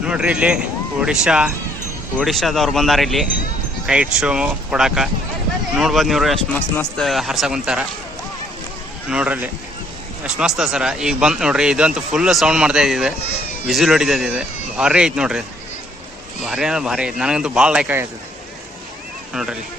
ನೋಡ್ರಿ ಇಲ್ಲಿ ಒಡಿಶಾ ಒಡಿಶಾದವ್ರು ಬಂದಾರ ಇಲ್ಲಿ ಕೈಟ್ ಶೋ ಕೊಡಾಕ ನೋಡ್ಬೋದು ನೀವು ಎಷ್ಟು ಮಸ್ತ್ ಮಸ್ತ್ ಹರ್ಸಕ್ ಕುಂತಾರ ನೋಡ್ರಿ ಇಲ್ಲಿ ಎಷ್ಟು ಮಸ್ತ್ ಸರ ಈಗ ಬಂದು ನೋಡ್ರಿ ಇದಂತೂ ಫುಲ್ ಸೌಂಡ್ ಮಾಡ್ತಾ ಇದ್ದಿದೆ ವಿಸಿಲ್ ಹೊಡಿತೈತಿ ಇದು ಭಾರಿ ಐತಿ ನೋಡ್ರಿ. ಭಾರಿ ಅಂದ್ರೆ ಭಾರಿ ಐತಿ ನನಗಂತೂ ಭಾಳ ಲೈಕ್ ಆಗೈತೆ ಇದು. ನೋಡ್ರಿ ಇಲ್ಲಿ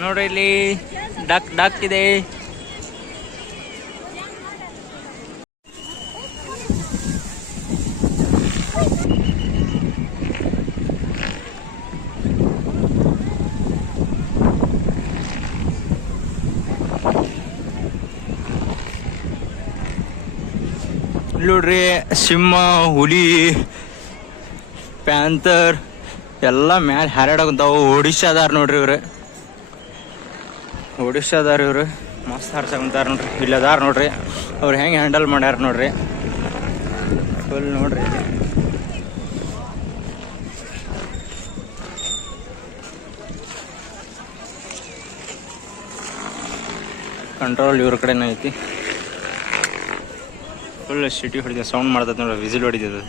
ನೋಡ್ರಿ ಇಲ್ಲಿ. ಡಕ್ ಡಕ್ ಇದೆ. ನೋಡ್ರಿ ಸಿಂಹ ಹುಲಿ ಪ್ಯಾಂತರ್ ಎಲ್ಲ ಮ್ಯಾಲೆ ಹಾರಾಡಕುಂತಾವು. ಒಡಿಶಾದಾರ ನೋಡ್ರಿ ಇವ್ರು. ಒಡಿಶಾದಾರ ಇವರು. ಮಸ್ತ್ ಹಾರ್ಸಕುಂತಾರ ನೋಡ್ರಿ. ಇಲ್ಲದಾರ ನೋಡ್ರಿ. ಅವ್ರು ಹೆಂಗೆ ಹ್ಯಾಂಡಲ್ ಮಾಡ್ಯಾರ ನೋಡ್ರಿ. ಫುಲ್ ನೋಡ್ರಿ ಕಂಟ್ರೋಲ್ ಇವ್ರ ಕಡೆನೇ ಐತಿ. ಫುಲ್ ಸಿಟಿ ಹೊಡಿದ ಸೌಂಡ್ ಮಾಡ್ತೈತೆ ನೋಡ್ರಿ. ವಿಸಿಲ್ ಹೊಡಿತೈತೆ.